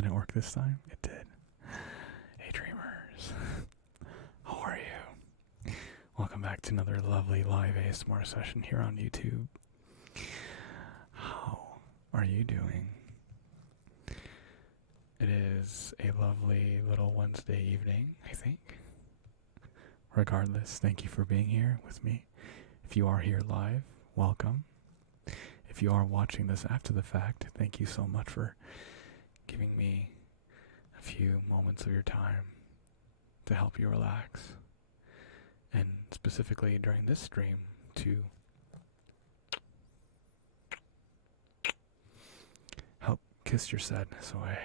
Did it work this time? It did. Hey dreamers, how are you? Welcome back to another lovely live ASMR session here on YouTube. How are you doing? It is a lovely little Wednesday evening, I think. Regardless, thank you for being here with me. If you are here live, welcome. If you are watching this after the fact, thank you so much for giving me a few moments of your time to help you relax. And specifically during this stream to help kiss your sadness away.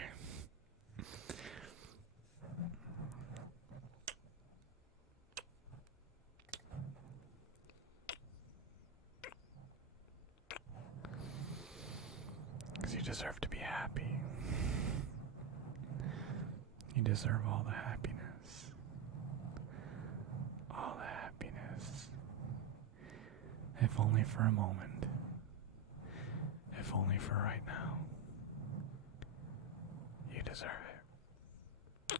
Because you deserve to be happy. You deserve all the happiness. All the happiness. If only for a moment. If only for right now. You deserve it.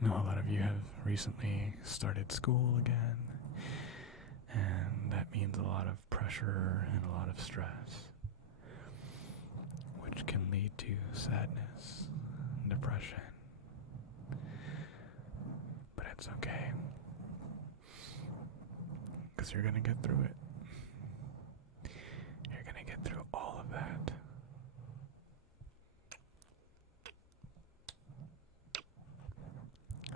I know a lot of you have recently started school again, and that means a lot of pressure and a lot of stress, which can lead to sadness and depression. But it's okay, because you're going to get through it. You're going to get through all of that.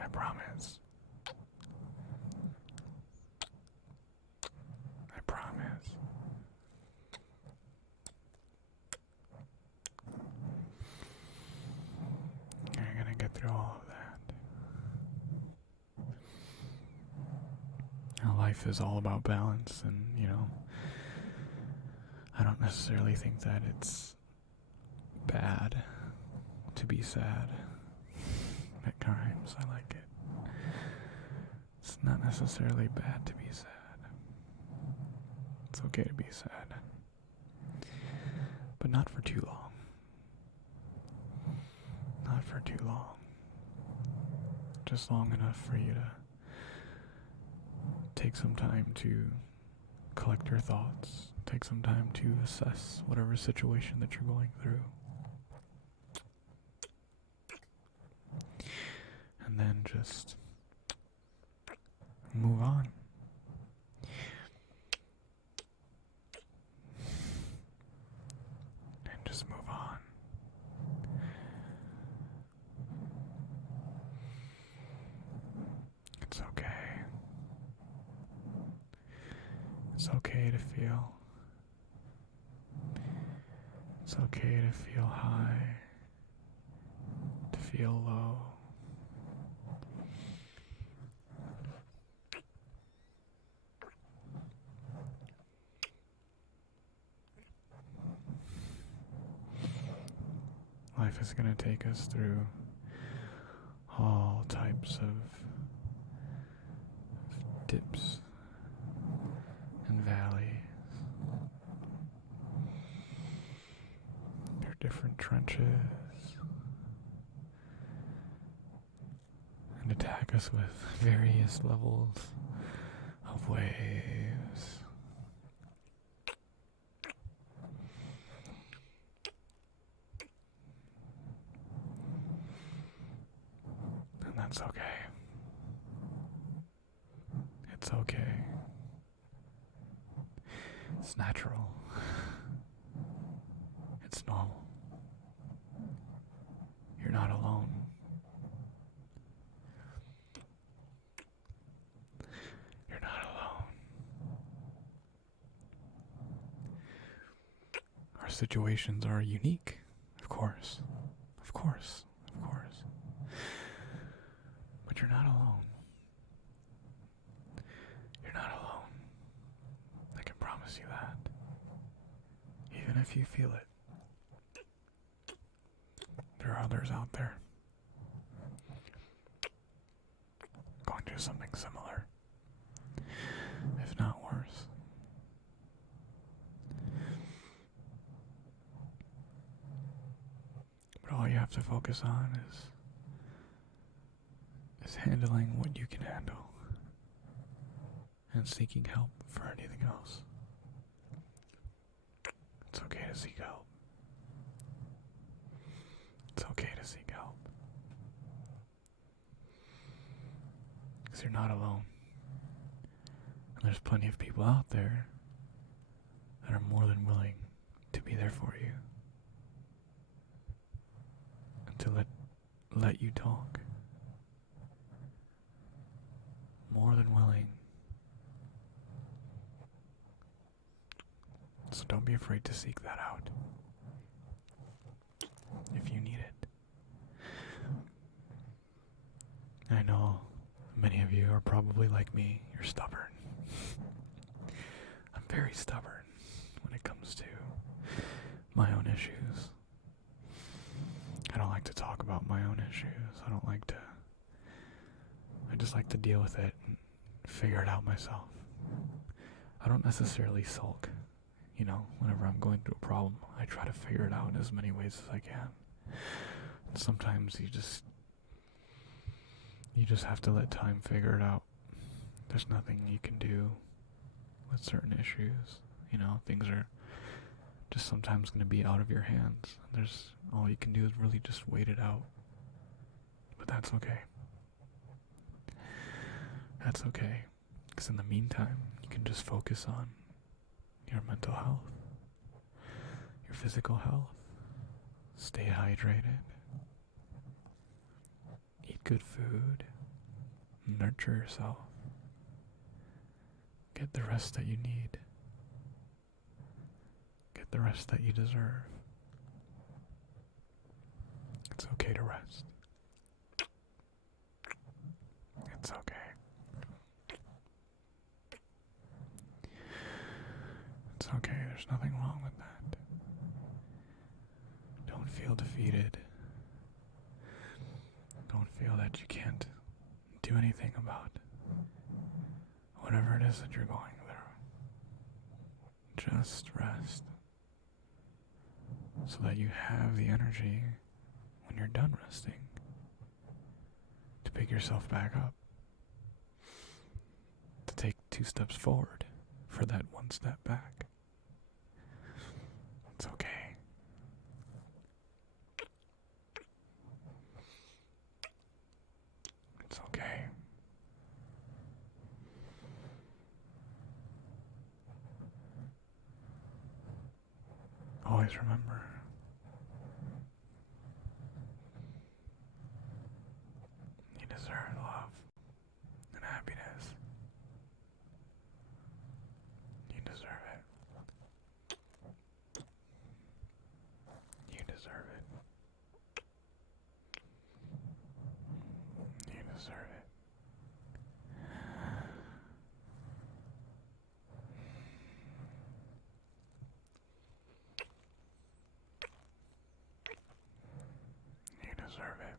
I promise. I promise. You're gonna get through all of that. Now, life is all about balance, and I don't necessarily think that it's bad to be sad at times. I like it. It's not necessarily bad to be sad. It's okay to be sad. But not for too long. Not for too long. Just long enough for you to take some time to collect your thoughts. Take some time to assess whatever situation that you're going through. And then just move on. And just move on. It's okay. It's okay to feel. It's okay to feel high, to feel low. Life is going to take us through all types of dips and valleys. There are different trenches, and attack us with various levels of waves. And that's okay. It's okay. It's natural. It's normal. You're not alone. You're not alone. Our situations are unique, of course. Of course. Of course. But you're not alone. You're not alone. I can promise you that. Even if you feel it, there are others out there going through something similar, if not worse. have to focus on is handling what you can handle and seeking help for anything else. It's okay to seek help. It's okay to seek help. Because you're not alone. And there's plenty of people out there that are more than willing to be there for you. And to let you talk. More than willing. So don't be afraid to seek that out if you need it. I know many of you are probably like me. You're stubborn. I'm very stubborn when it comes to my own issues. I don't like to talk about my own issues. I just like to deal with it and figure it out myself. I don't necessarily sulk. Whenever I'm going through a problem, I try to figure it out in as many ways as I can. And sometimes you just have to let time figure it out. There's nothing you can do with certain issues. Things are just sometimes going to be out of your hands. All you can do is really just wait it out. But that's okay. That's okay. Because in the meantime, you can just focus on your mental health, your physical health, stay hydrated, eat good food, nurture yourself, get the rest that you need, get the rest that you deserve. It's okay to rest. It's okay. It's okay, there's nothing wrong with that. Don't feel defeated. Don't feel that you can't do anything about whatever it is that you're going through. Just rest so that you have the energy when you're done resting to pick yourself back up, to take 2 steps forward for that 1 step back. It's okay. It's okay. Always remember, you deserve love and happiness. You deserve it. You deserve it. You deserve it. You deserve it.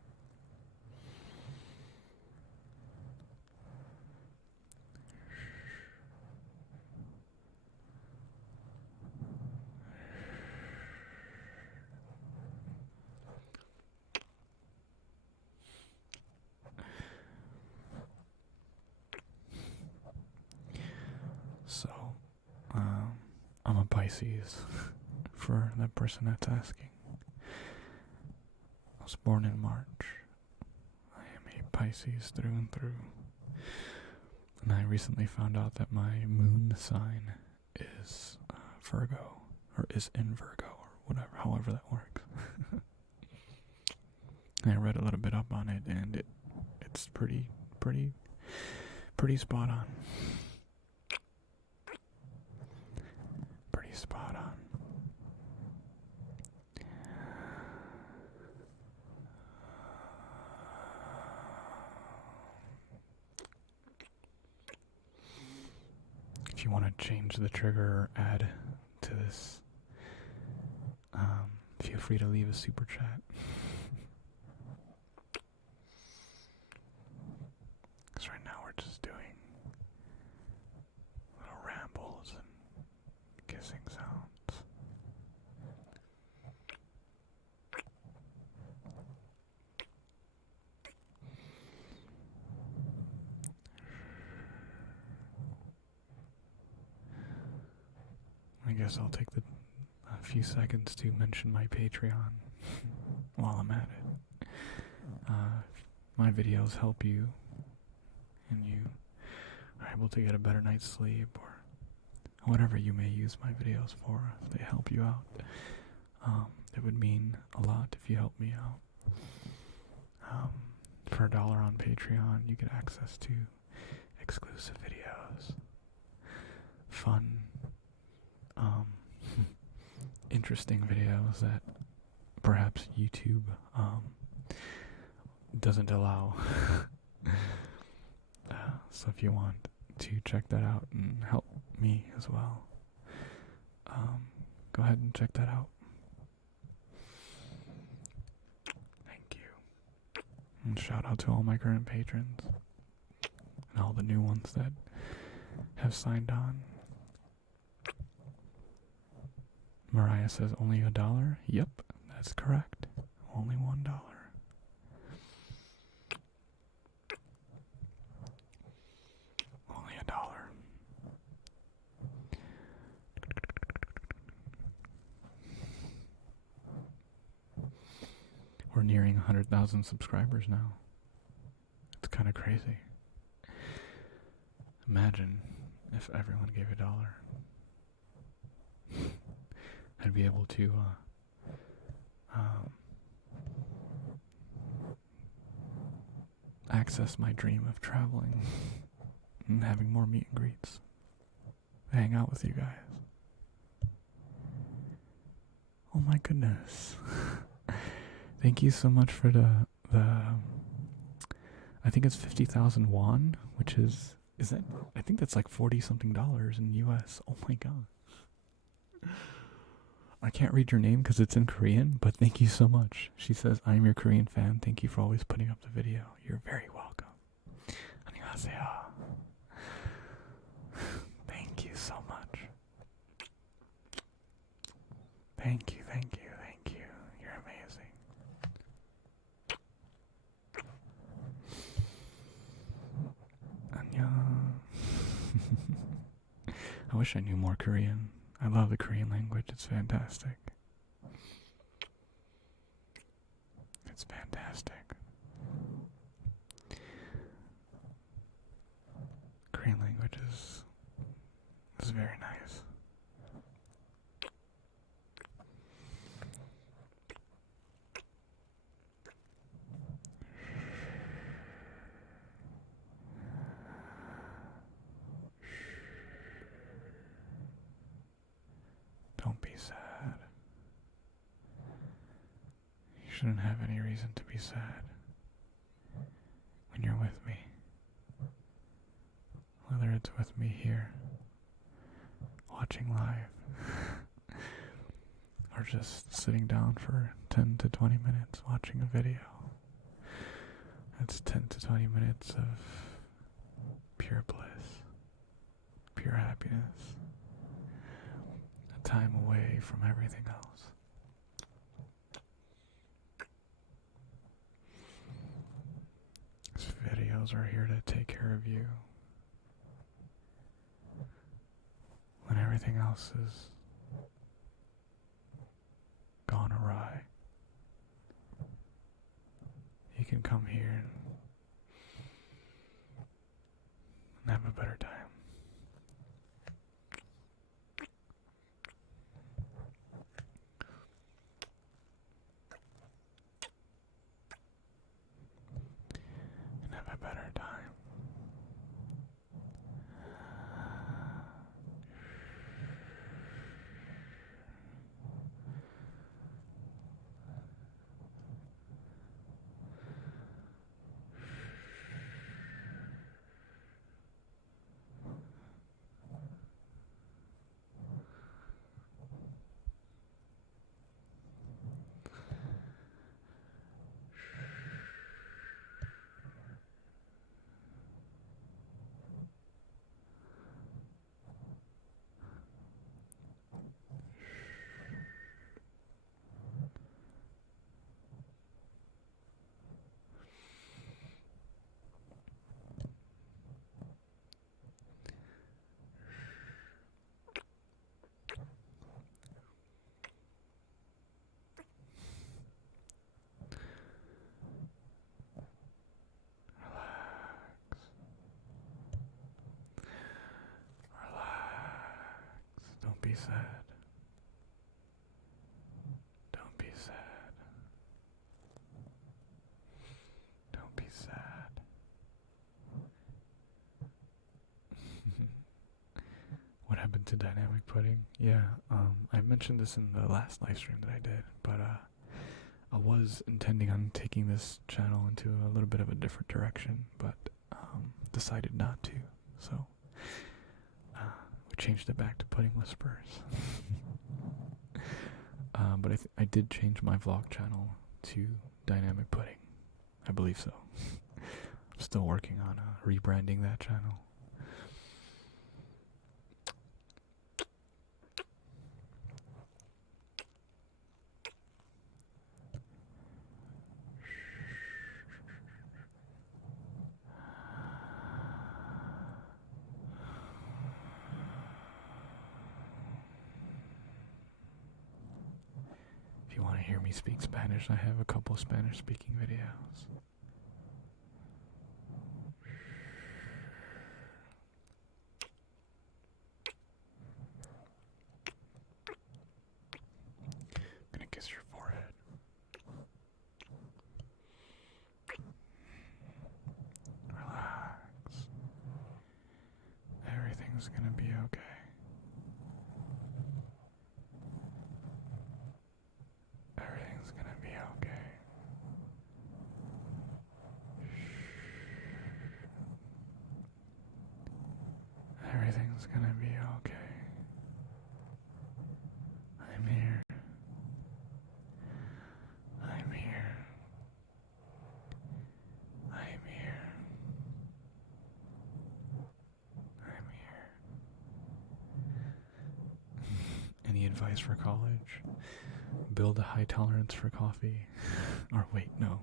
So, I'm a Pisces, for that person that's asking. I was born in March. I am a Pisces through and through. And I recently found out that my moon sign is Virgo, or is in Virgo, or whatever, however that works. And I read a little bit up on it, and it's pretty spot on. Pretty spot on. If you want to change the trigger or add to this, feel free to leave a super chat. Because right now we're just doing little rambles and kissing sounds. guess I'll take a few seconds to mention my Patreon while I'm at it. My videos help you, and you are able to get a better night's sleep, or whatever you may use my videos for. If they help you out, it would mean a lot if you help me out. For $1 on Patreon, you get access to exclusive videos, fun, interesting videos that perhaps YouTube doesn't allow. So if you want to check that out and help me as well, go ahead and check that out. Thank you. And shout out to all my current patrons and all the new ones that have signed on. Mariah says only $1. Yep, that's correct. Only $1. Only $1. We're nearing 100,000 subscribers now. It's kind of crazy. Imagine if everyone gave $1. I'd be able to access my dream of traveling and having more meet and greets, hang out with you guys. Oh my goodness. Thank you so much for the I think it's 50,000 won, which is that, I think that's like 40 something dollars in US. Oh my god. I can't read your name because it's in Korean, but thank you so much. She says, I'm your Korean fan. Thank you for always putting up the video. You're very welcome. 안녕하세요. Thank you so much. Thank you, thank you, thank you. You're amazing. 안녕. I wish I knew more Korean. I love the Korean language. It's fantastic. It's fantastic. Korean language is very nice. Don't be sad. You shouldn't have any reason to be sad when you're with me. Whether it's with me here, watching live, or just sitting down for 10 to 20 minutes watching a video. It's 10 to 20 minutes of pure bliss, pure happiness. Time away from everything else. These videos are here to take care of you when everything else is gone awry. You can come here and have a better time. Better time. sad. Don't be sad. Don't be sad. What happened to dynamic pudding? Yeah, I mentioned this in the last live stream that I did, but I was intending on taking this channel into a little bit of a different direction, but decided not to. So we changed it back to Pudding Whispers. But I did change my vlog channel to Dynamic Pudding. I believe so. I'm still working on rebranding that channel. If you want to hear me speak Spanish, I have a couple Spanish speaking videos. I'm gonna kiss your forehead. Relax. Everything's gonna be okay. Everything's gonna be okay. Everything's gonna be okay. I'm here. I'm here. I'm here. I'm here. Any advice for college? Build a high tolerance for coffee. Or wait, no.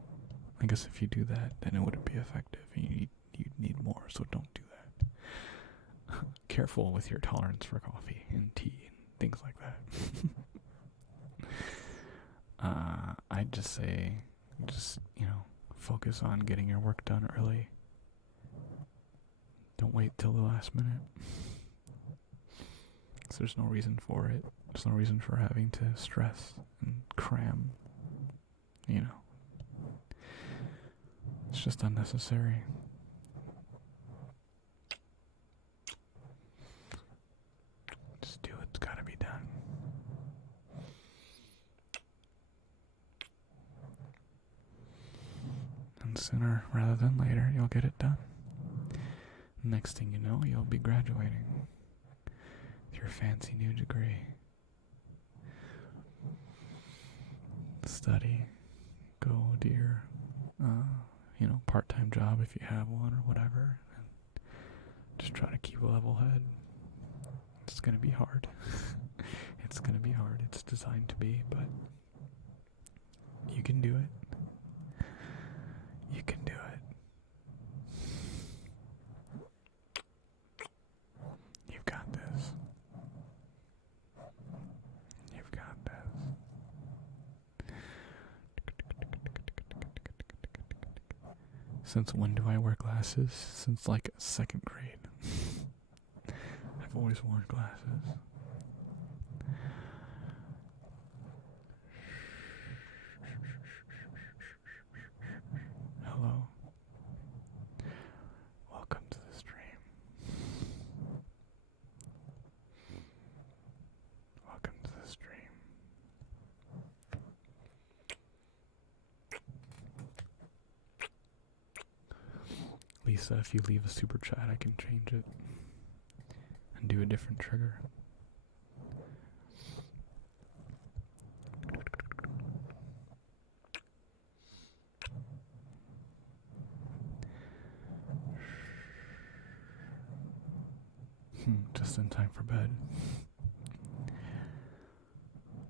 I guess if you do that, then it wouldn't be effective. You need more, so don't do that. Careful with your tolerance for coffee and tea and things like that. I'd just say, focus on getting your work done early. Don't wait till the last minute. 'Cause there's no reason for it. There's no reason for having to stress and cram. It's just unnecessary. Just do what's gotta be done. And sooner rather than later, you'll get it done. Next thing you know, you'll be graduating with your fancy new degree. Study, go to your, part-time job if you have one or whatever, and just try to keep a level head. It's gonna be hard. It's gonna be hard. It's designed to be, but you can do it. You can do it. You've got this. You've got this. Since when do I wear glasses? Since like 2nd grade. I've always worn glasses. Hello. Welcome to the stream. Welcome to the stream. Lisa, if you leave a super chat, I can change it and do a different trigger. Just in time for bed.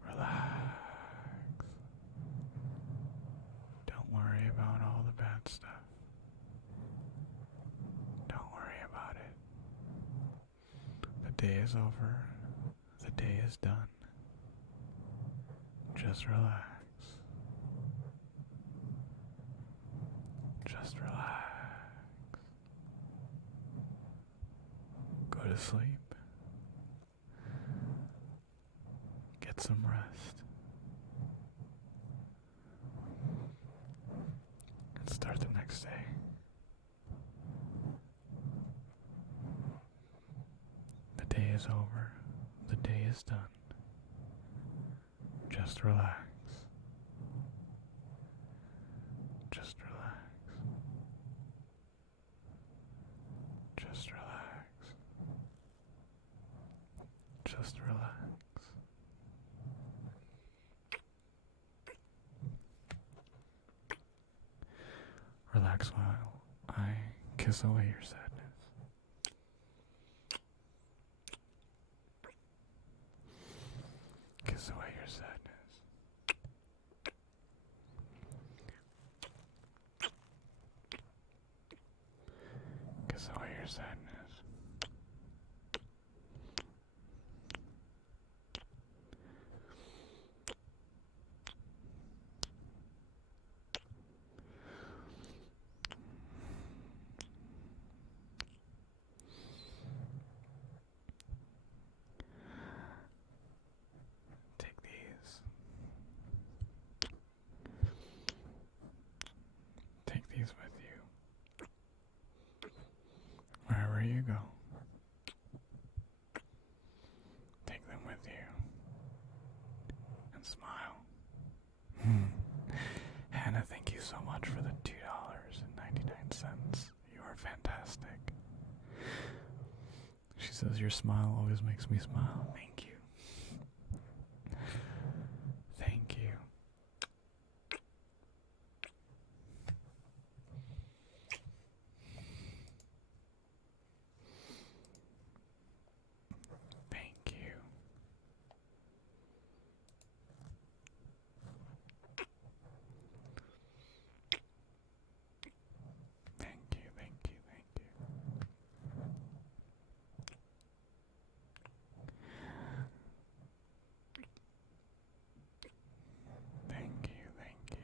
Relax. Don't worry about all the bad stuff. Don't worry about it. The day is over. The day is done. Just relax. Just relax. Go to sleep. some rest and start the next day. The day is over. The day is done. Just relax. Just relax. Just relax. Just relax. Relax while I kiss away your sadness. Kiss away your sadness. Kiss away your sadness. Take these. Take these with you. Wherever you go. Take them with you. And smile. Hannah, thank you so much for the $2.99. You are fantastic. She says your smile always makes me smile. Thank you. Thank you. Thank you. Thank you, thank you, thank you. Thank you, thank you.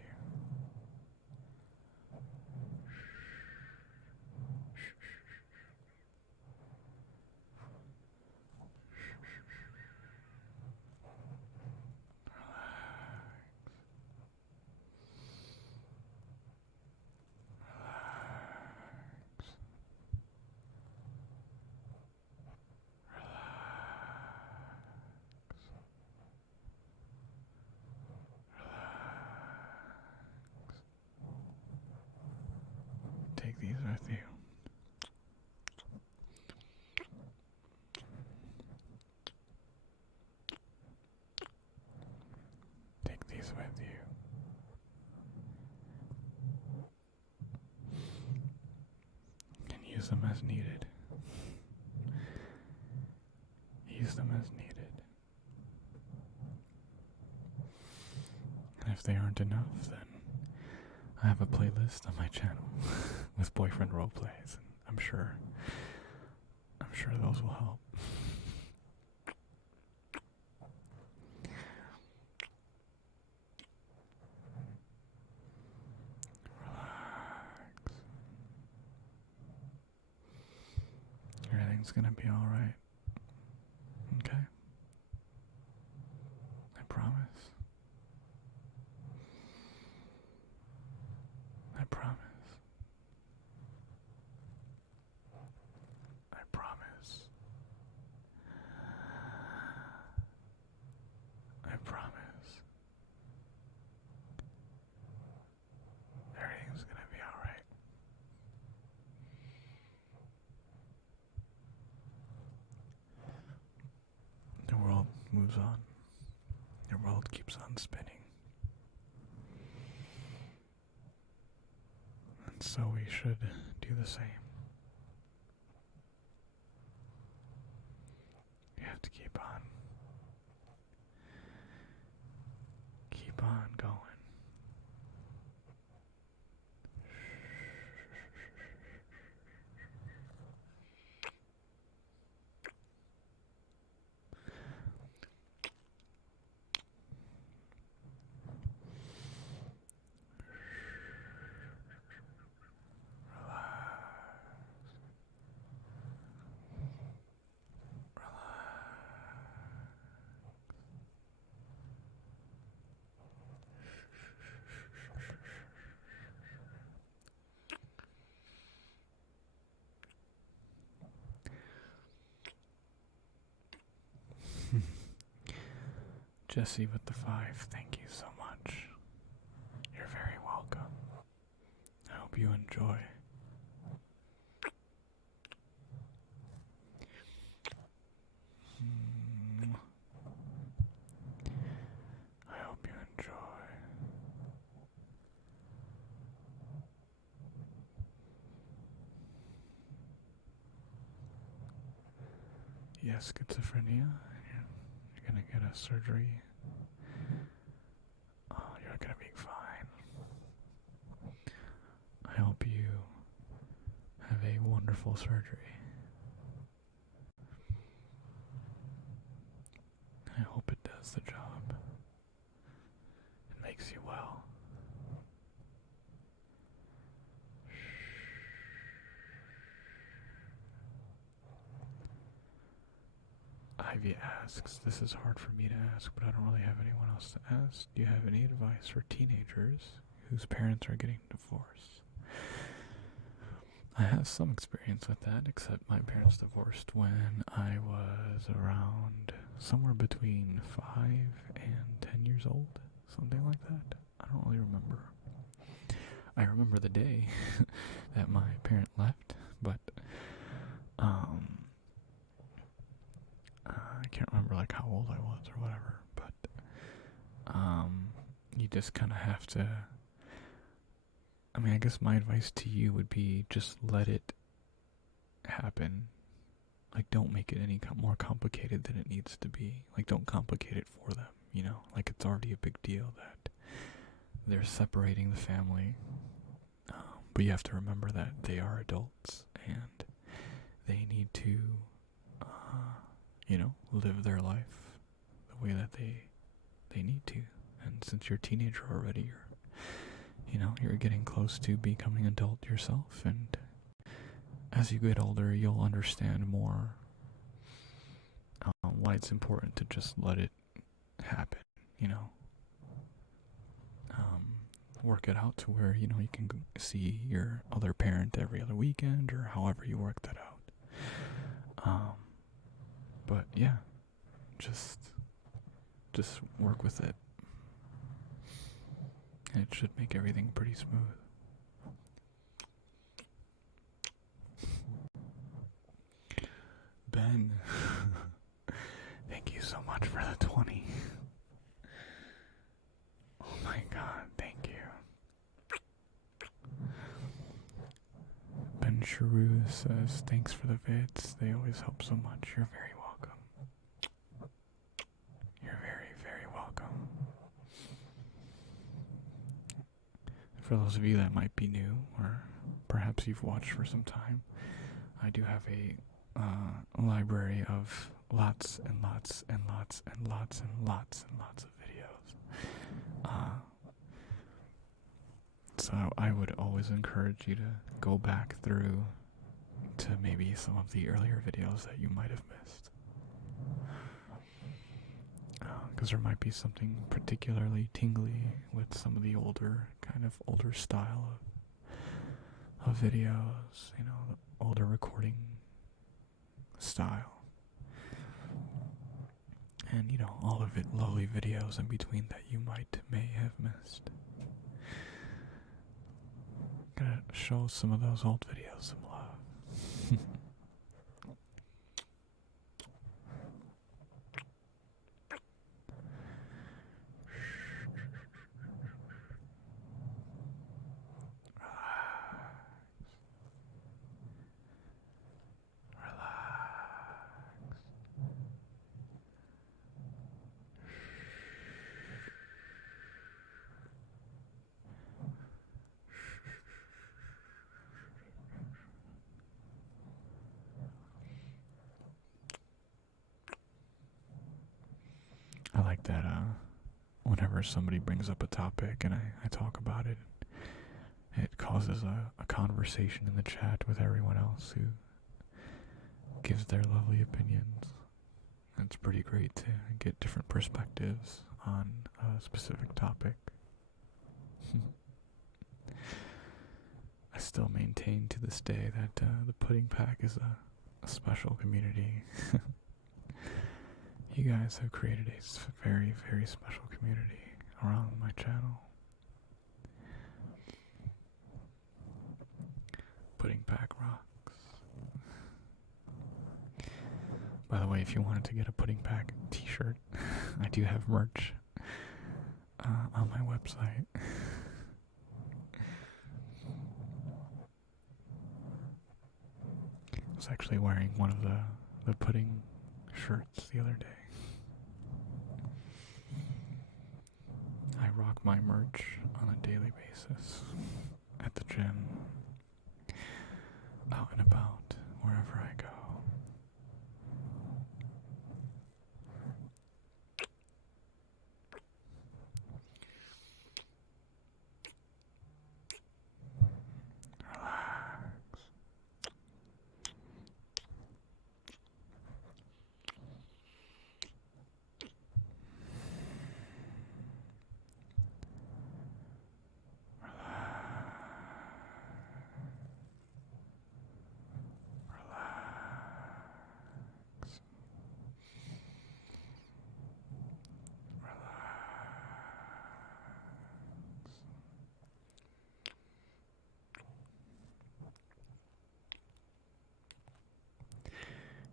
Take these with you. Take these with you. And use them as needed. Use them as needed. And if they aren't enough, then I have a playlist on my channel with boyfriend roleplays, and I'm sure those will help. Relax. Everything's gonna be all right. Okay? I promise. I promise. I promise. I promise. Everything's gonna be alright. The world moves on. The world keeps on spinning. And so we should do the same. You have to keep on. Keep on going. Jesse with the 5, thank you so much. You're very welcome. I hope you enjoy. I hope you enjoy. Yes, schizophrenia. You're gonna get a surgery. Oh, you're gonna be fine. I hope you have a wonderful surgery. I hope it does the job. It makes you well. Ivy asks, this is hard for me to ask, but I don't really have anyone else to ask. Do you have any advice for teenagers whose parents are getting divorced? I have some experience with that, except my parents divorced when I was around somewhere between 5 and 10 years old, something like that. I don't really remember. I remember the day that my parent left, but I can't remember like how old I was or whatever, but you just kind of have to, I mean, I guess my advice to you would be just let it happen. Like, don't make it any more complicated than it needs to be. Like, don't complicate it for them, you know? Like, it's already a big deal that they're separating the family. But you have to remember that they are adults and they need to, live their life the way that they need to. And since you're a teenager already, you're getting close to becoming an adult yourself, and as you get older, you'll understand more why it's important to just let it happen, work it out to where, you can see your other parent every other weekend or however you work that out. But yeah, just work with it. And it should make everything pretty smooth. Ben, thank you so much for the 20. Oh my god, thank you. Ben Sharu says, thanks for the vids. They always help so much. You're very welcome. You're very, very welcome. For those of you that might be new, or perhaps you've watched for some time, I do have a library of lots and lots and lots and lots and lots and lots of videos. So I would always encourage you to go back through to maybe some of the earlier videos that you might have missed. Because there might be something particularly tingly with some of the older style of videos, the older recording style. And, all of it lovely videos in between that you may have missed. Gotta show some of those old videos some love. I like that whenever somebody brings up a topic and I talk about it, it causes a conversation in the chat with everyone else who gives their lovely opinions. It's pretty great to get different perspectives on a specific topic. I still maintain to this day that the Pudding Pack is a special community. You guys have created a very, very special community around my channel. Pudding Pack rocks. By the way, if you wanted to get a Pudding Pack t-shirt, I do have merch on my website. I was actually wearing one of the pudding shirts the other day. I rock my merch on a daily basis at the gym, out and about, wherever I go.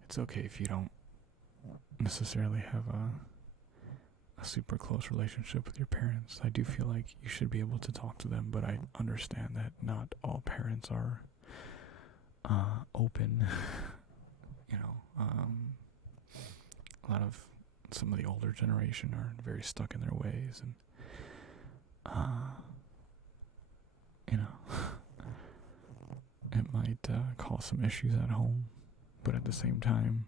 It's okay if you don't necessarily have a super close relationship with your parents. I do feel like you should be able to talk to them, but I understand that not all parents are open. You know, a lot of some of the older generation are very stuck in their ways, and you know, it might cause some issues at home. But at the same time,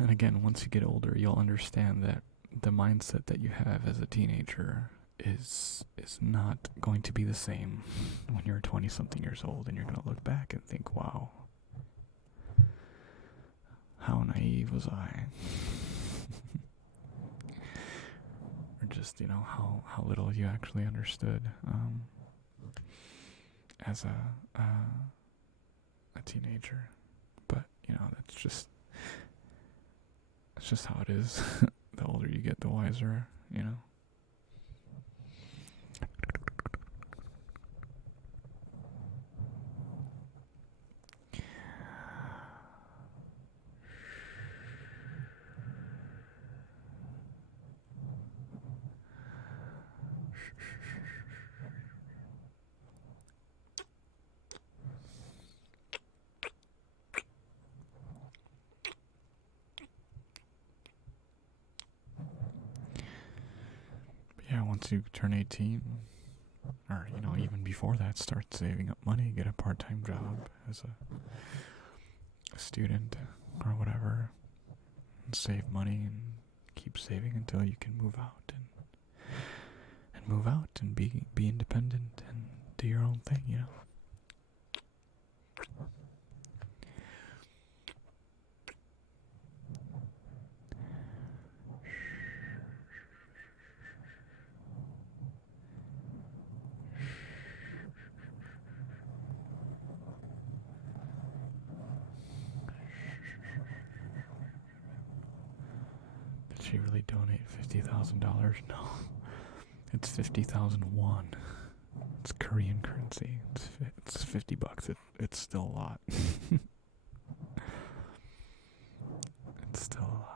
and again, once you get older, you'll understand that the mindset that you have as a teenager is not going to be the same when you're 20-something years old, and you're going to look back and think, wow, how naive was I? Or just, you know, how little you actually understood as a teenager. But, you know, that's just how it is. The older you get, the wiser, you know. Yeah, once you turn 18, or, you know, even before that, start saving up money, get a part-time job as a student or whatever, and save money and keep saving until you can move out and be independent and do your own thing, you know. Did she really donate $50,000? No. It's 50,000 won. It's Korean currency. It's $50. It's still a lot. It's still a lot.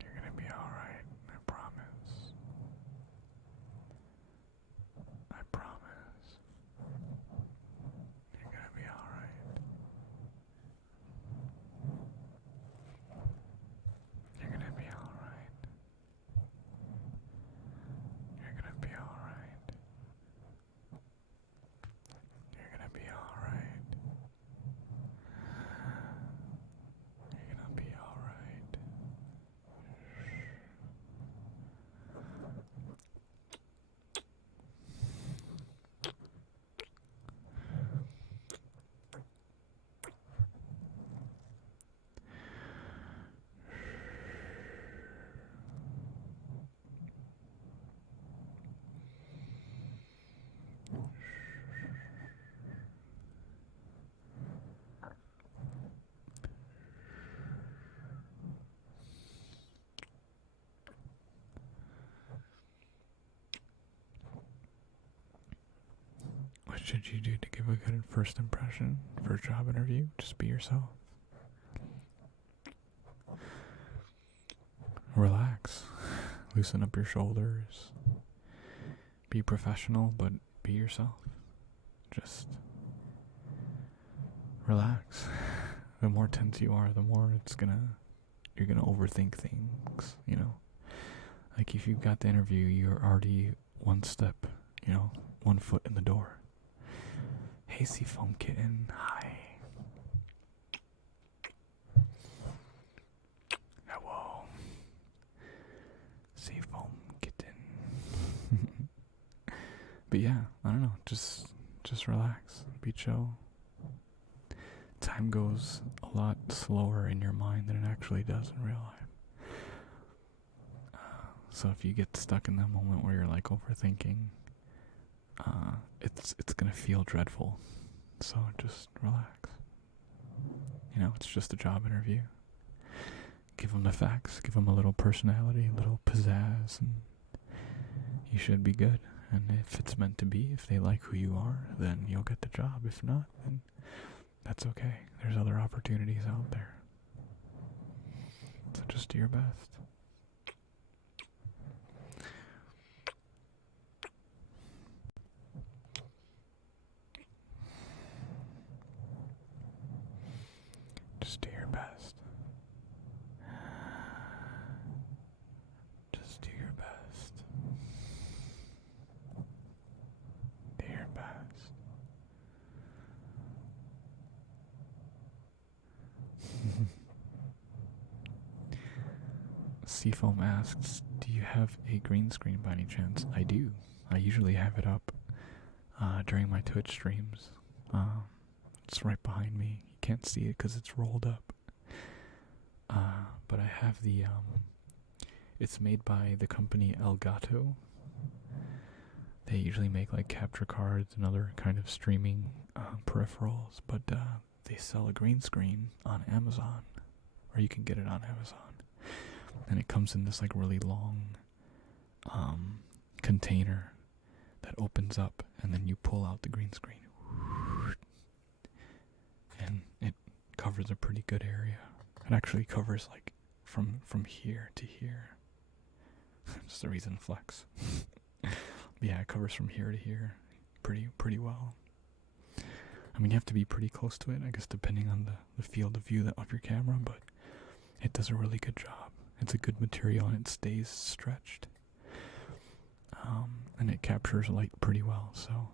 You're gonna be alright, I promise. I promise. You're gonna be alright. should you do to give a good first impression for a job interview? Just be yourself. Relax. Loosen up your shoulders. Be professional, but be yourself. Just relax. The more tense you are, the more you're gonna overthink things, you know? Like if you've got the interview, you're already one step, one foot in the door. Hey, Seafoam Kitten, hi. Hello. Seafoam Kitten. But yeah, I don't know, just relax, be chill. Time goes a lot slower in your mind than it actually does in real life. So if you get stuck in that moment where you're like overthinking, it's gonna feel dreadful. So just relax. It's just a job interview. Give them the facts, give them a little personality, a little pizzazz, and you should be good. And if it's meant to be, if they like who you are, then you'll get the job. If not, then that's okay. There's other opportunities out there. So just do your best. Just do your best. Just do your best. Do your best. Seafoam asks, do you have a green screen by any chance? I do. I usually have it up during my Twitch streams. It's right behind me. You can't see it because it's rolled up. But I have it's made by the company Elgato. They usually make like capture cards and other kind of streaming peripherals, but they sell a green screen on Amazon, or you can get it on Amazon. And it comes in this like really long container that opens up, and then you pull out the green screen. And it covers a pretty good area. It actually covers like from here to here. Just the reason flex. Yeah, it covers from here to here pretty well. I mean, you have to be pretty close to it, I guess, depending on the field of view of your camera, but it does a really good job. It's a good material and it stays stretched. And it captures light pretty well, so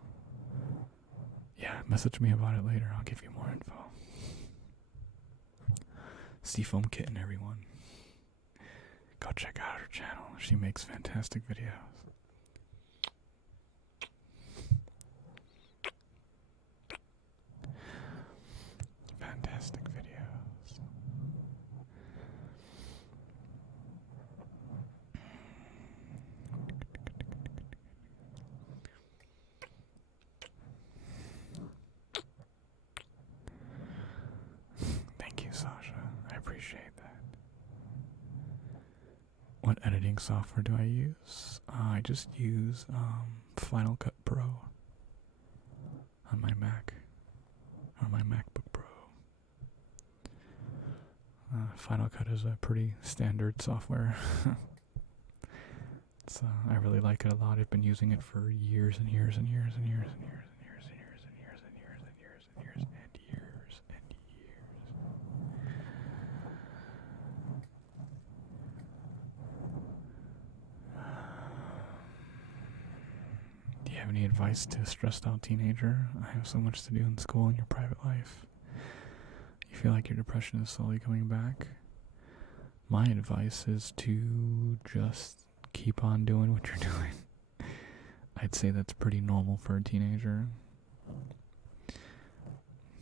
yeah, message me about it later. I'll give you more info. Seafoam Kitten, everyone. Go check out her channel. She makes fantastic videos. Fantastic videos. Thank you, Sasha. I appreciate that. What editing software do I use? I just use Final Cut Pro on my Mac, or my MacBook Pro. Final Cut is a pretty standard software. I really like it a lot. I've been using it for years and years and years and years and years and years and years and years and years and years and years and years and years. Do you have any advice to a stressed out teenager? I have so much to do in school and your private life. You feel like your depression is slowly coming back? My advice is to just keep on doing what you're doing. I'd say that's pretty normal for a teenager,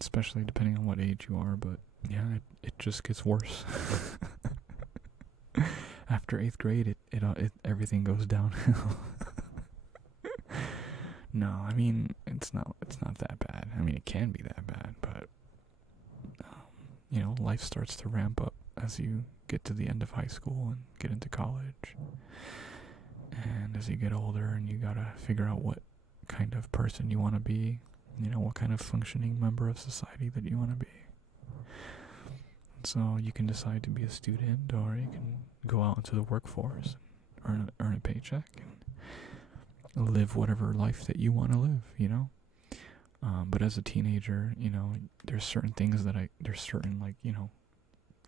especially depending on what age you are, but yeah, it just gets worse. After 8th grade, it everything goes downhill. No, I mean, it's not that bad. I mean, it can be that bad, but life starts to ramp up as you get to the end of high school and get into college. And as you get older and you gotta figure out what kind of person you want to be, what kind of functioning member of society that you want to be. So you can decide to be a student, or you can go out into the workforce, earn a paycheck, and live whatever life that you want to live. But as a teenager, there's certain things there's certain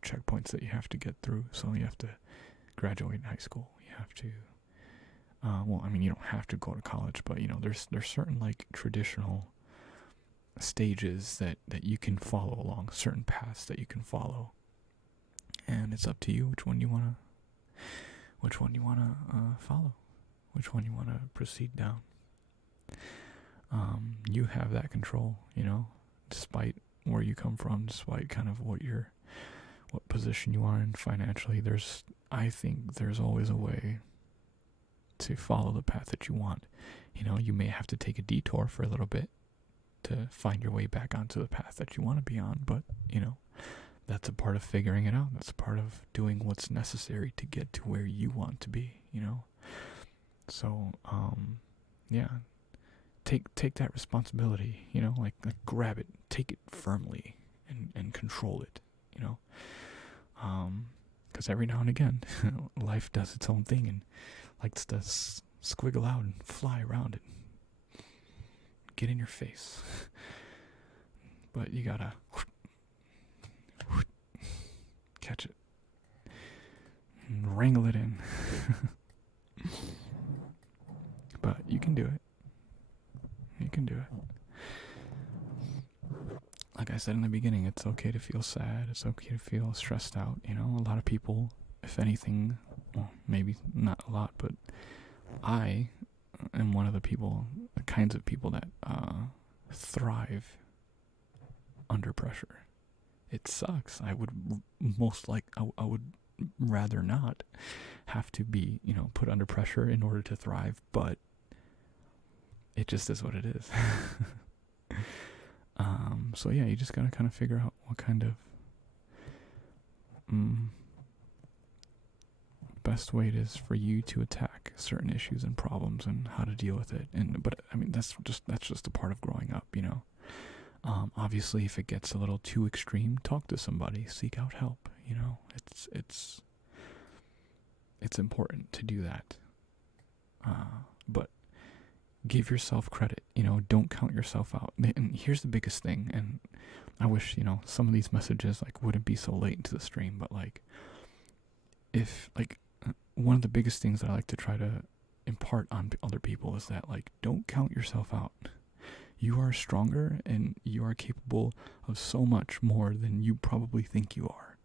checkpoints that you have to get through. So you have to graduate high school. You have to, you don't have to go to college, but there's certain traditional stages that you can follow along, certain paths that you can follow, and it's up to you which one you wanna follow, which one you wanna proceed down. You have that control, despite where you come from, despite kind of what position you are in financially. I think there's always a way to follow the path that you want. You may have to take a detour for a little bit to find your way back onto the path that you want to be on, but that's a part of figuring it out. That's a part of doing what's necessary to get to where you want to be. So yeah, take that responsibility. Like grab it, take it firmly, and control it. Because every now and again, life does its own thing and likes to squiggle out and fly around it, get in your face. But you gotta catch it and wrangle it in. But you can do it. You can do it. Like I said in the beginning, it's okay to feel sad. It's okay to feel stressed out. A lot of people, if anything, well, maybe not a lot, but I am one of the kinds of people that thrive under pressure. It sucks. I would I would rather not have to be, put under pressure in order to thrive, but it just is what it is. So yeah, you just gotta kind of figure out what kind of best way it is for you to attack certain issues and problems and how to deal with it. But that's just a part of growing up, Obviously, if it gets a little too extreme, talk to somebody, seek out help. It's important to do that. But give yourself credit. Don't count yourself out. And here's the biggest thing. And I wish some of these messages wouldn't be so late into the stream. But if one of the biggest things that I like to try to impart on other people is that don't count yourself out. You are stronger and you are capable of so much more than you probably think you are.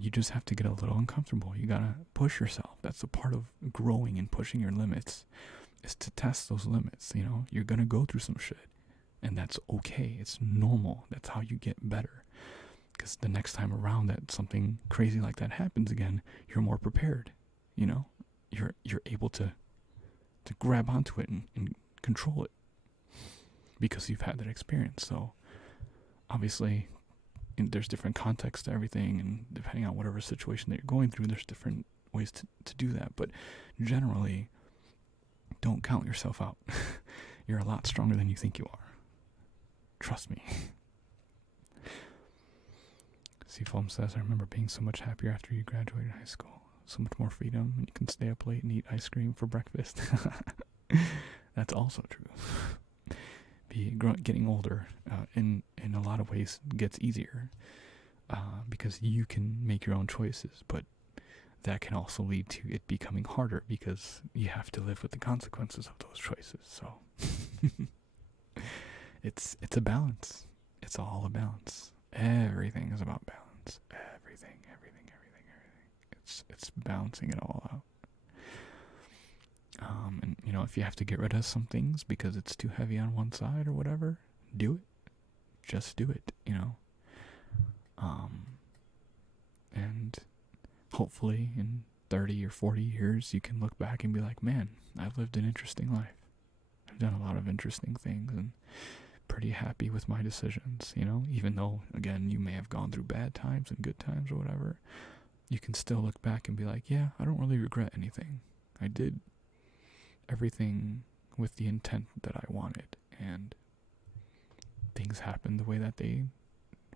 You just have to get a little uncomfortable. You gotta push yourself. That's a part of growing and pushing your limits, is to test those limits. You're gonna go through some shit, and that's okay. It's normal. That's how you get better. Because the next time around that something crazy like that happens again, you're more prepared. You're able to grab onto it and control it, because you've had that experience. So obviously there's different context to everything, and depending on whatever situation that you're going through, there's different ways to do that. But generally, don't count yourself out. You're a lot stronger than you think you are. Trust me. Seafoam says, I remember being so much happier after you graduated high school. So much more freedom, and you can stay up late and eat ice cream for breakfast. That's also true. Getting older in a lot of ways gets easier because you can make your own choices, but that can also lead to it becoming harder because you have to live with the consequences of those choices. So it's a balance. It's all a balance. Everything is about balance. Everything. It's balancing it all out. And if you have to get rid of some things because it's too heavy on one side or whatever, do it. Just do it, and hopefully in 30 or 40 years you can look back and be like, man, I've lived an interesting life. I've done a lot of interesting things and pretty happy with my decisions, even though, again, you may have gone through bad times and good times or whatever. You can still look back and be like, yeah, I don't really regret anything. I did everything with the intent that I wanted, and things happen the way that they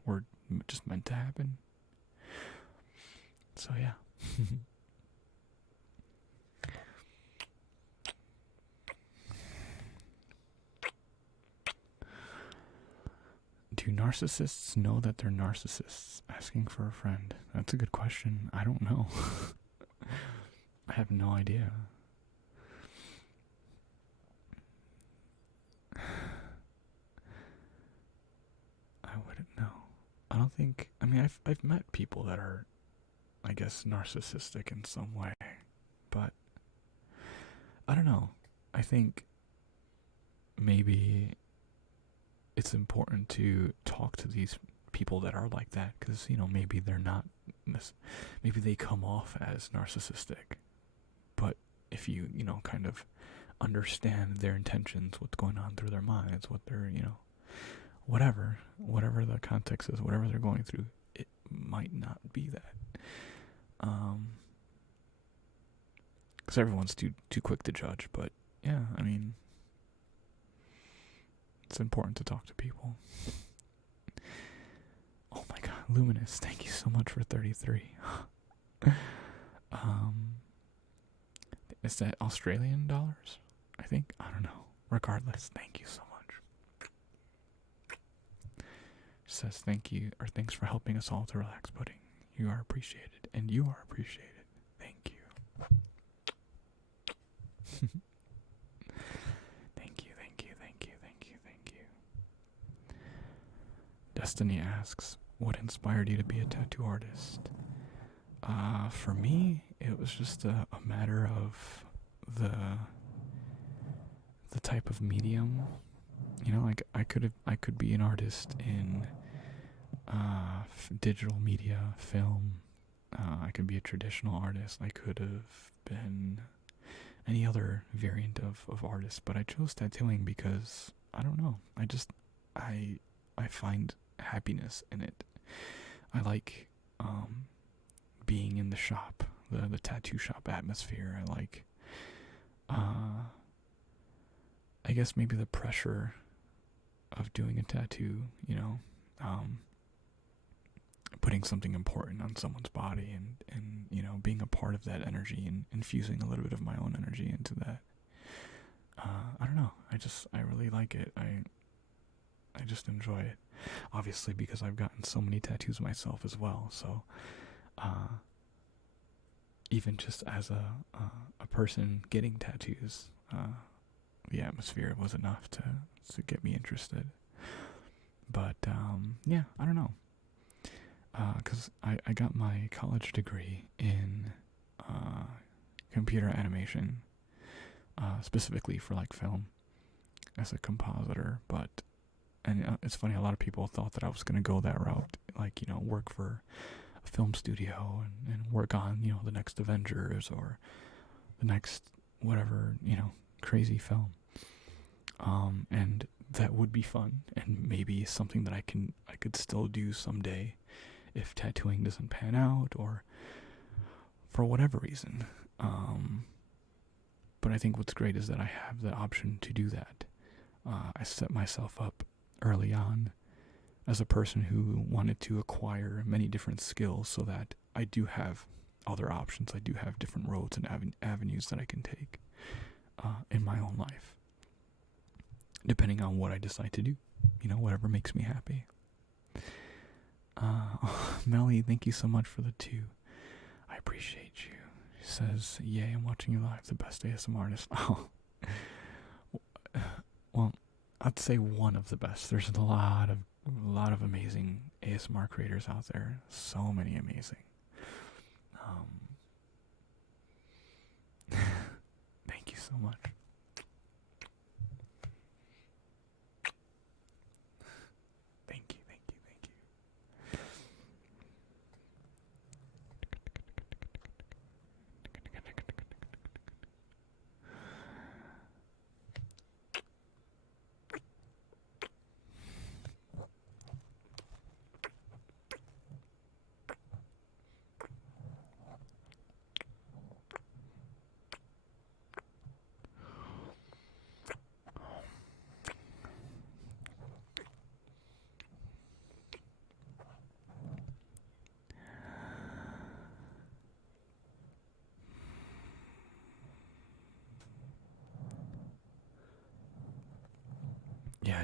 were just meant to happen. So yeah. Do narcissists know that they're narcissists? Asking for a friend. That's a good question. I don't know. I have no idea. I wouldn't know. I don't think. I mean, I've met people that are, I guess, narcissistic in some way, but I don't know. I think maybe it's important to talk to these people that are like that, because maybe they're not. Maybe they come off as narcissistic, but if you kind of understand their intentions, what's going on through their minds, what they're whatever the context is, whatever they're going through, it might not be that. Because everyone's too quick to judge, but yeah, I mean, it's important to talk to people. Oh my god, Luminous, thank you so much for 33. Is that Australian dollars? I think. I don't know. Regardless, thank you so much. Says thank you, or thanks for helping us all to relax, pudding. You are appreciated, and you are appreciated. Thank you. Thank you, thank you, thank you, thank you, thank you. Destiny asks, what inspired you to be a tattoo artist? For me, it was just a matter of the type of medium. Like I could be an artist in digital media, film. I could be a traditional artist. I could have been any other variant of artist, but I chose tattooing because I don't know. I find happiness in it. I like being in the shop, the tattoo shop atmosphere. I like I guess maybe the pressure of doing a tattoo, putting something important on someone's body and being a part of that energy and infusing a little bit of my own energy into that. I don't know. I really like it. I just enjoy it. Obviously, because I've gotten so many tattoos myself as well. So, even just as a person getting tattoos, the atmosphere was enough to get me interested. But yeah, I don't know. Because I got my college degree in computer animation, specifically for like film, as a compositor. And it's funny, a lot of people thought that I was going to go that route, like, work for a film studio and work on, the next Avengers or the next whatever, crazy film. And that would be fun, and maybe something that I could still do someday if tattooing doesn't pan out or for whatever reason. But I think what's great is that I have the option to do that. I set myself up early on as a person who wanted to acquire many different skills so that I do have other options. I do have different roads and avenues that I can take in my own life, depending on what I decide to do, whatever makes me happy. Melly, thank you so much for the 2. I appreciate you. She says, yay, I'm watching you live, the best ASMR artist. Oh, well, I'd say one of the best. There's a lot of amazing ASMR creators out there. So many amazing. Thank you so much. Thank you.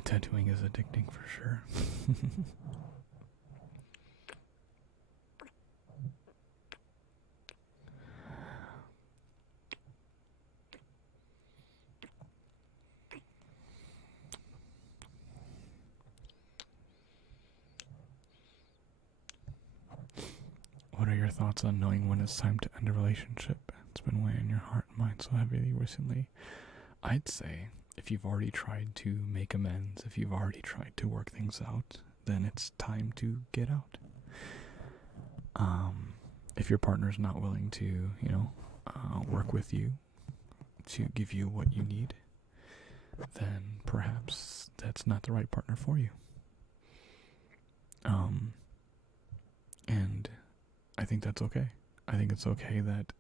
tattooing is addicting for sure. What are your thoughts on knowing when it's time to end a relationship? It's been weighing your heart and mind so heavily recently. I'd say if you've already tried to make amends, if you've already tried to work things out, then it's time to get out. If your partner's not willing to, work with you to give you what you need, then perhaps that's not the right partner for you. And I think that's okay. I think it's okay that,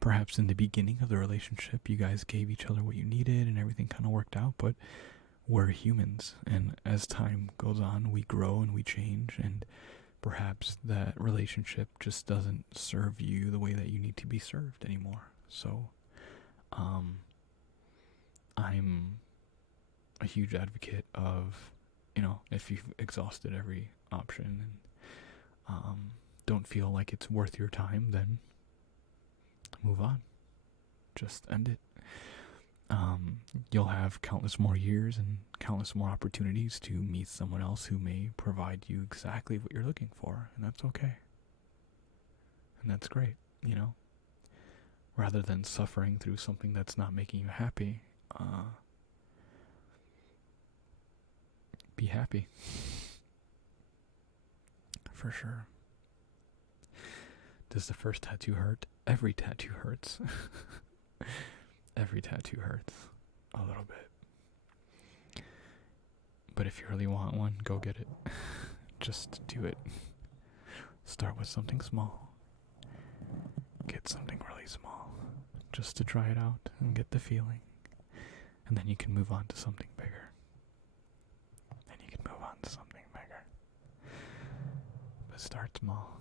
perhaps in the beginning of the relationship, you guys gave each other what you needed and everything kind of worked out, but we're humans, and as time goes on, we grow and we change, and perhaps that relationship just doesn't serve you the way that you need to be served anymore. So, I'm a huge advocate of, if you've exhausted every option and don't feel like it's worth your time, then move on. Just end it. You'll have countless more years and countless more opportunities to meet someone else who may provide you exactly what you're looking for, and that's okay. And that's great, Rather than suffering through something that's not making you happy, be happy. For sure. Does the first tattoo hurt? Every tattoo hurts. Every tattoo hurts a little bit. But if you really want one, go get it. Just do it. Start with something small. Get something really small. Just to try it out and get the feeling. And then you can move on to something bigger. Then you can move on to something bigger. But start small.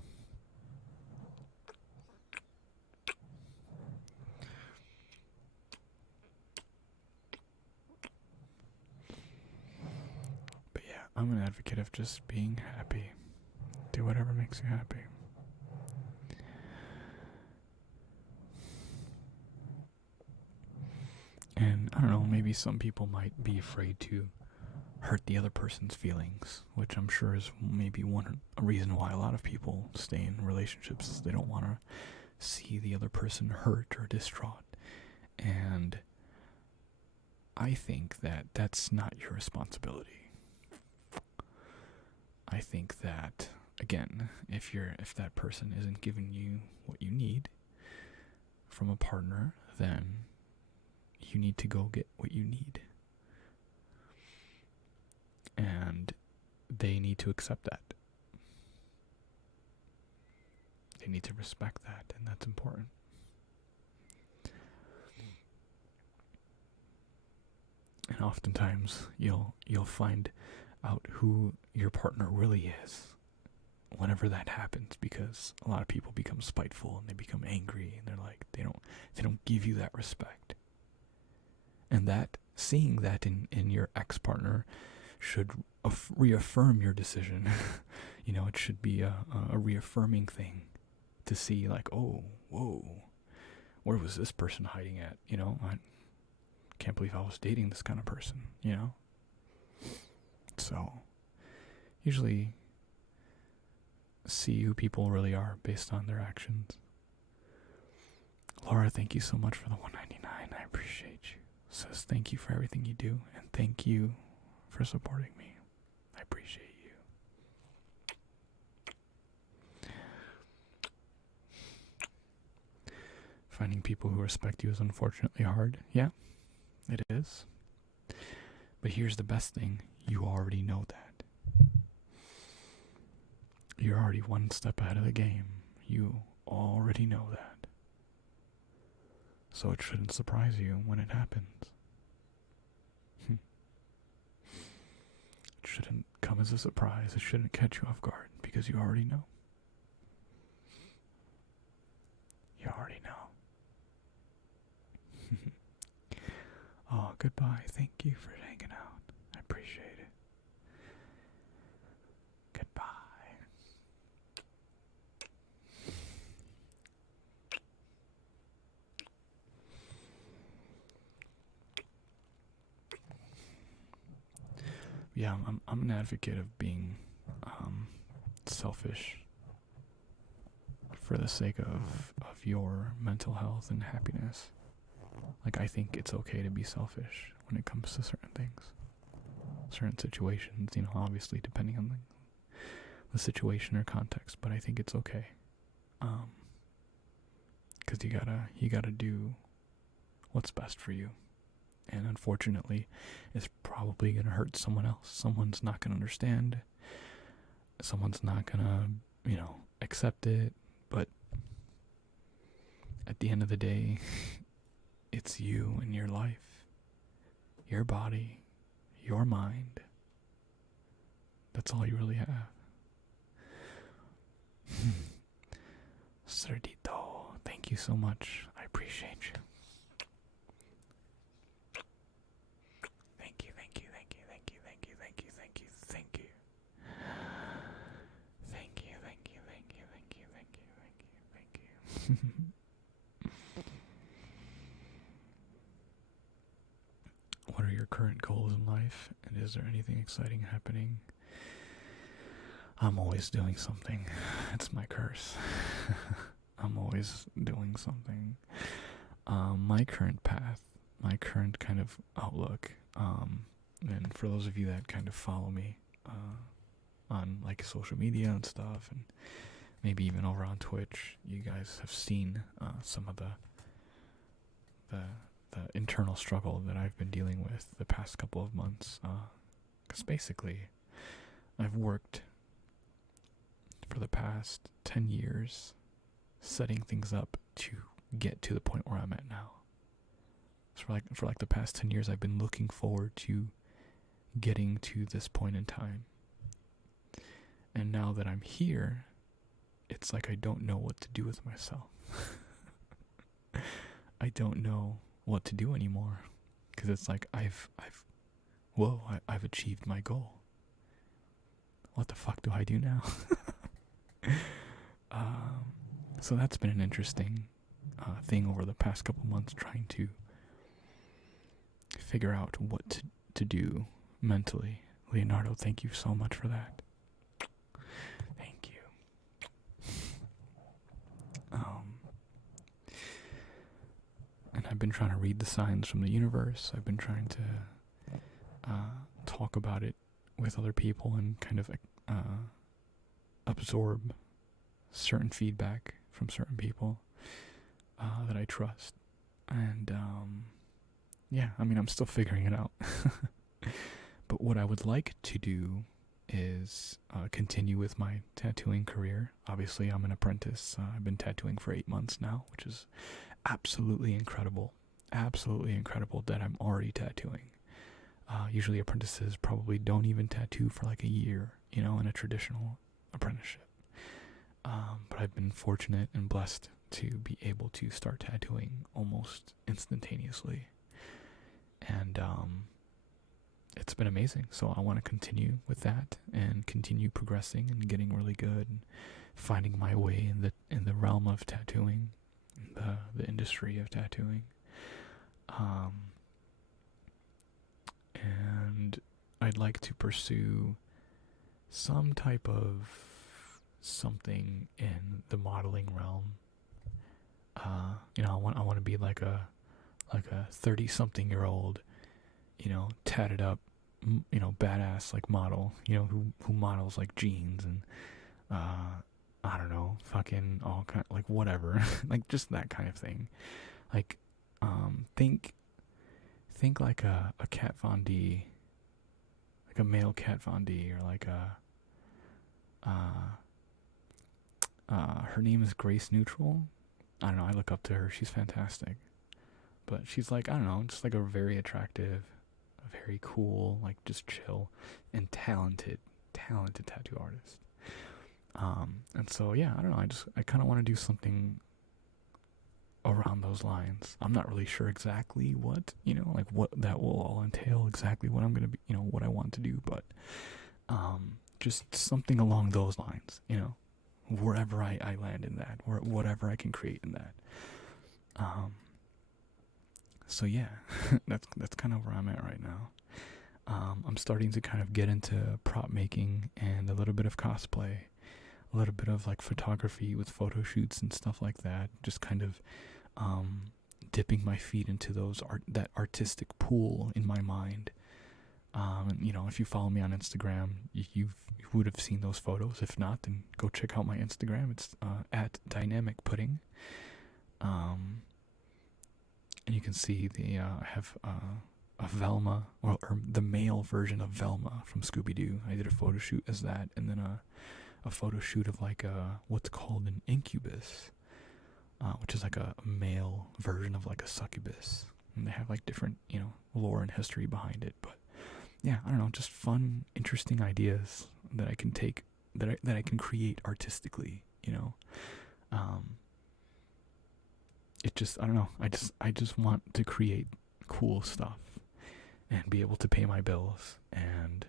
I'm an advocate of just being happy. Do whatever makes you happy. And I don't know, maybe some people might be afraid to hurt the other person's feelings, which I'm sure is maybe a reason why a lot of people stay in relationships, is they don't want to see the other person hurt or distraught. And I think that that's not your responsibility. I think that, again, if that person isn't giving you what you need from a partner, then you need to go get what you need. And they need to accept that. They need to respect that, and that's important. And oftentimes you'll find out who your partner really is whenever that happens, because a lot of people become spiteful and they become angry, and they're like, they don't give you that respect. And that, seeing that in your ex-partner should reaffirm your decision. It should be a reaffirming thing to see, like, oh, whoa, where was this person hiding at? I can't believe I was dating this kind of person, So, usually see who people really are based on their actions. Laura, thank you so much for the $1.99. I appreciate you. Says thank you for everything you do, and thank you for supporting me. I appreciate you. Finding people who respect you is unfortunately hard. Yeah, it is. But here's the best thing. You already know that. You're already one step ahead of the game. You already know that. So it shouldn't surprise you when it happens. It shouldn't come as a surprise. It shouldn't catch you off guard, because you already know. You already know. Oh, goodbye. Thank you for hanging out. I yeah, I'm an advocate of being selfish for the sake of your mental health and happiness. Like, I think it's okay to be selfish when it comes to certain things, certain situations, obviously depending on the situation or context, but I think it's okay. Because you gotta do what's best for you. And unfortunately, it's probably gonna hurt someone else. Someone's not gonna understand. Someone's not gonna, accept it. But at the end of the day, it's you and your life, your body, your mind. That's all you really have. Cerdito, thank you so much. I appreciate you. Thank you, thank you, thank you, thank you, thank you, thank you, thank you, thank you. Thank you, thank you, thank you, thank you, thank you, thank you, thank you. What are your current goals in life? And is there anything exciting happening? I'm always doing something. It's my curse. I'm always doing something. My current path, my current kind of outlook, and for those of you that kind of follow me on like social media and stuff, and maybe even over on Twitch, you guys have seen some of the internal struggle that I've been dealing with the past couple of months. Because basically, I've worked for the past 10 years setting things up to get to the point where I'm at now. So for the past 10 years, I've been looking forward to getting to this point in time. And now that I'm here, it's like I don't know what to do with myself. I don't know what to do anymore, because it's like I've achieved my goal. What the fuck do I do now? So that's been an interesting thing over the past couple months, trying to figure out what to do mentally. Leonardo, thank you so much for that. Thank you. And I've been trying to read the signs from the universe. I've been trying to talk about it with other people and kind of absorb certain feedback from certain people that I trust. And I'm still figuring it out. But what I would like to do is continue with my tattooing career. Obviously, I'm an apprentice. I've been tattooing for 8 months now, which is absolutely incredible. Absolutely incredible that I'm already tattooing. Usually apprentices probably don't even tattoo for like a year, in a traditional apprenticeship. But I've been fortunate and blessed to be able to start tattooing almost instantaneously. And it's been amazing. So I want to continue with that and continue progressing and getting really good and finding my way in the realm of tattooing, the industry of tattooing. And I'd like to pursue some type of something in the modeling realm. I want to be like a 30-something-year-old, tatted up, badass like model, who models like jeans and I don't know, fucking all kind, like whatever, like just that kind of thing. Like think like a Kat Von D, like a male Kat Von D, or like her name is Grace Neutral. I don't know, I look up to her, she's fantastic. But she's like, I don't know, just like a very attractive, a very cool, like just chill and talented tattoo artist. And so yeah, I don't know, I kind of want to do something around those lines. I'm not really sure exactly what, like what that will all entail, exactly what I'm going to be, what I want to do, but just something along those lines, wherever I land in that, or whatever I can create in that. So yeah, that's kind of where I'm at right now. I'm starting to kind of get into prop making and a little bit of cosplay, a little bit of like photography with photo shoots and stuff like that. Just kind of dipping my feet into that artistic pool in my mind. And, you know, if you follow me on Instagram, you would have seen those photos. If not, then go check out my Instagram. It's at Dynamic Pudding. And you can see I have a Velma, or the male version of Velma from Scooby-Doo. I did a photo shoot as that, and then a photo shoot of like what's called an incubus, which is like a male version of like a succubus. And they have like different, you know, lore and history behind it. But yeah, I don't know, just fun, interesting ideas that I can take, that I can create artistically, you know. It just, I don't know, I just want to create cool stuff and be able to pay my bills, and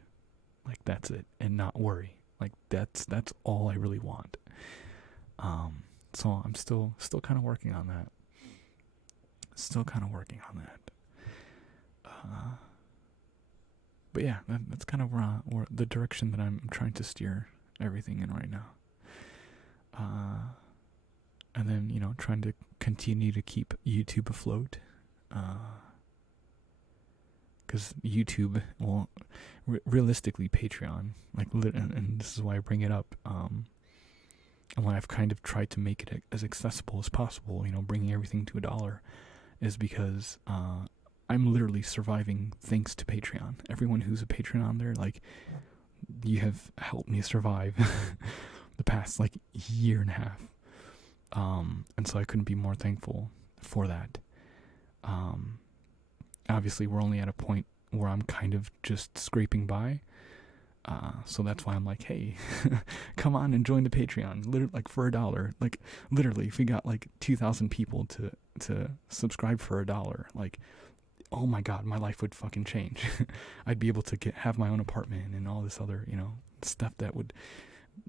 like that's it, and not worry. Like that's all I really want. So I'm still kind of working on that. But yeah, that's kind of where the direction that I'm trying to steer everything in right now. And then, you know, trying to continue to keep YouTube afloat. Because YouTube, well, realistically, Patreon, like, and this is why I bring it up, and why I've kind of tried to make it as accessible as possible, you know, bringing everything to $1, is because I'm literally surviving thanks to Patreon. Everyone who's a patron on there, like, you have helped me survive the past, like, year and a half. And so I couldn't be more thankful for that. Obviously, we're only at a point where I'm kind of just scraping by. So that's why I'm like, hey, come on and join the Patreon. Literally, like, for $1. Like, literally, if we got like 2,000 people to subscribe for $1, like, oh my god, my life would fucking change. I'd be able to have my own apartment and all this other, you know, stuff that would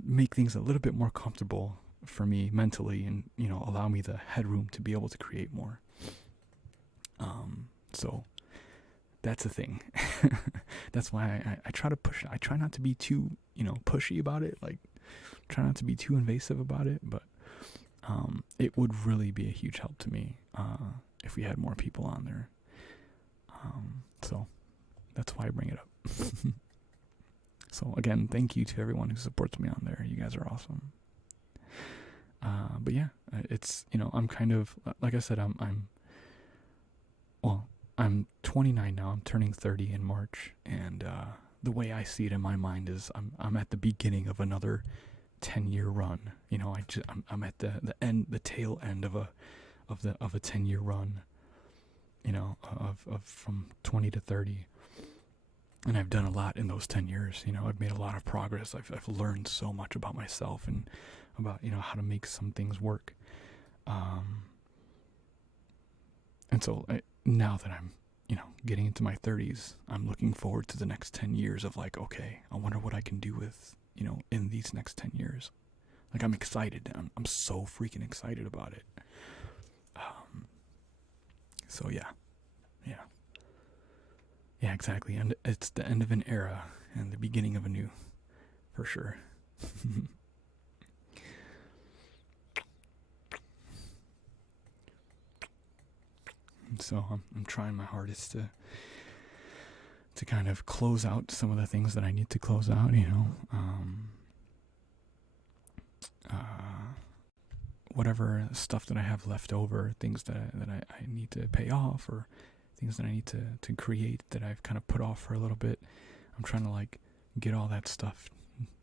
make things a little bit more comfortable for me mentally, and, you know, allow me the headroom to be able to create more. So that's the thing. That's why I try to push it. I try not to be too, you know, pushy about it, like try not to be too invasive about it, but it would really be a huge help to me if we had more people on there. So that's why I bring it up. So again, thank you to everyone who supports me on there. You guys are awesome. But yeah, it's, you know, I'm kind of, like I said, I'm 29 now. I'm turning 30 in March, and the way I see it in my mind is I'm at the beginning of another 10-year run. You know, I'm at the tail end of a 10-year run. You know, of from 20 to 30. And I've done a lot in those 10 years. You know, I've made a lot of progress. I've learned so much about myself and about, you know, how to make some things work. And so now that I'm, you know, getting into my 30s, I'm looking forward to the next 10 years of like, okay, I wonder what I can do with, you know, in these next 10 years. Like, I'm excited. I'm so freaking excited about it. So yeah, exactly. And it's the end of an era and the beginning of a new, for sure. So I'm trying my hardest to kind of close out some of the things that I need to close out, you know. Whatever stuff that I have left over, things that I need to pay off, or things that I need to create that I've kind of put off for a little bit. I'm trying to like get all that stuff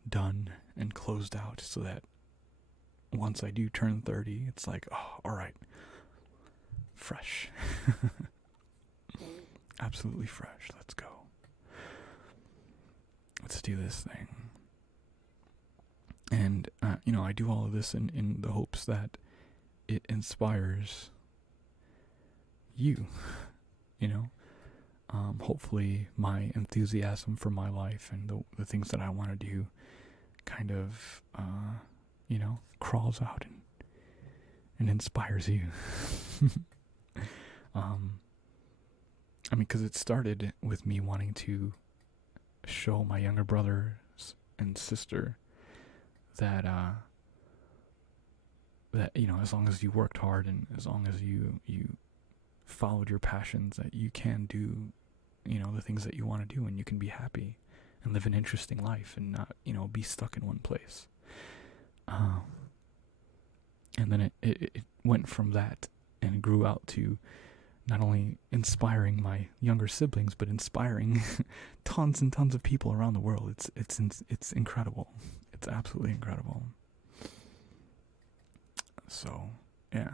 done and closed out, so that once I do turn 30, it's like, oh, all right, fresh. Absolutely fresh. Let's go. Let's do this thing. And, you know, I do all of this in the hopes that it inspires you, you know. Hopefully my enthusiasm for my life and the things that I want to do kind of, you know, crawls out and inspires you. I mean, because it started with me wanting to show my younger brothers and sister that as long as you worked hard and as long as you followed your passions, that you can do the things that you want to do, and you can be happy and live an interesting life and not be stuck in one place. And then it went from that and grew out to not only inspiring my younger siblings, but inspiring tons and tons of people around the world. It's incredible. It's absolutely incredible. So, yeah.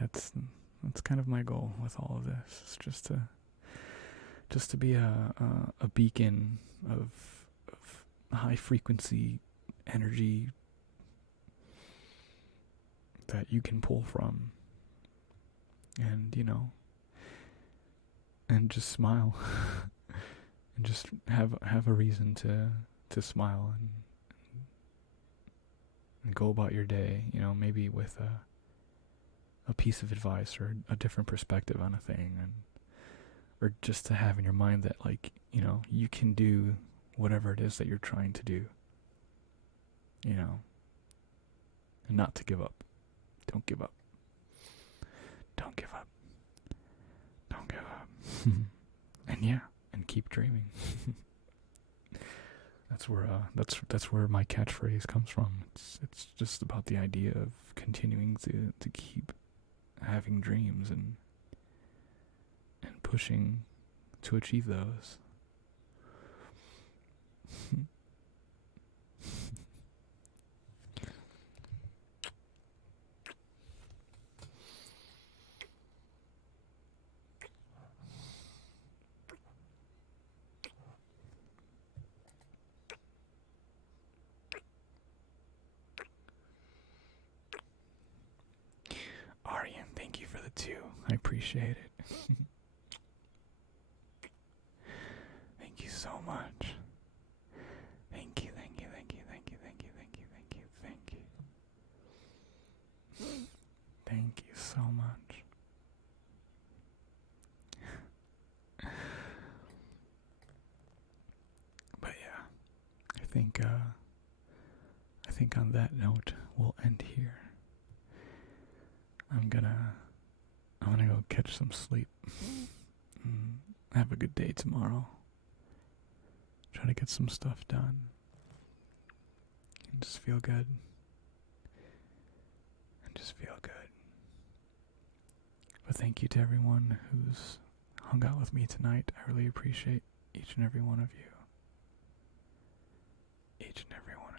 That's kind of my goal with all of this. It's just to be a beacon of high frequency energy that you can pull from, and and just smile and just have a reason to smile and go about your day, maybe with a piece of advice or a different perspective on a thing, or just to have in your mind that you can do whatever it is that you're trying to do, and not to give up. Don't give up. Don't give up. Don't give up. and keep dreaming. That's where my catchphrase comes from. It's just about the idea of continuing to keep having dreams and pushing to achieve those. Aryan, thank you for the 2. I appreciate it. Thank you so much. Thank you, thank you, thank you, thank you, thank you, thank you, thank you, thank you. Thank you so much. But yeah, I think on that note we'll end here. I'm gonna go catch some sleep. Have a good day tomorrow. Try to get some stuff done. And just feel good. But thank you to everyone who's hung out with me tonight. I really appreciate each and every one of you. Each and every one of you.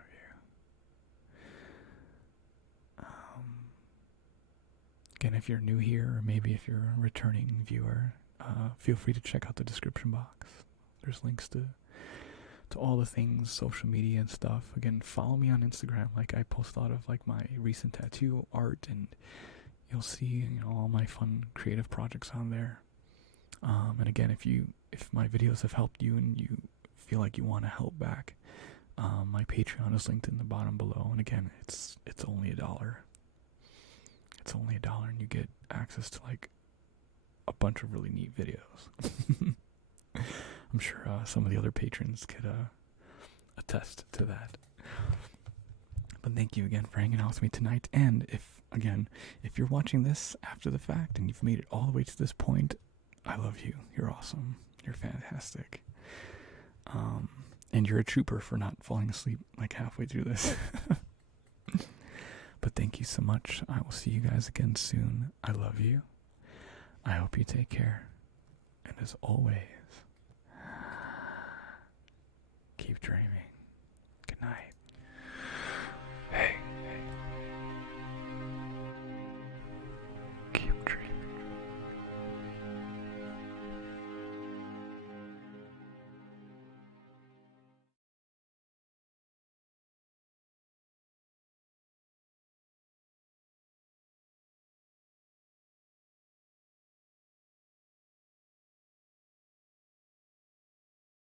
Again, if you're new here, or maybe if you're a returning viewer, feel free to check out the description box. There's links to all the things, social media and stuff. Again, follow me on Instagram. I post a lot of my recent tattoo art, and you'll see all my fun creative projects on there. And again, if my videos have helped you and you feel like you want to help back, my Patreon is linked in the bottom below. And again, it's only $1. It's only $1, and you get access to a bunch of really neat videos. I'm sure some of the other patrons could attest to that. But thank you again for hanging out with me tonight. And if you're watching this after the fact and you've made it all the way to this point, I love you. You're awesome. You're fantastic. And you're a trooper for not falling asleep halfway through this. But thank you so much. I will see you guys again soon. I love you. I hope you take care. And as always, keep dreaming. Good night.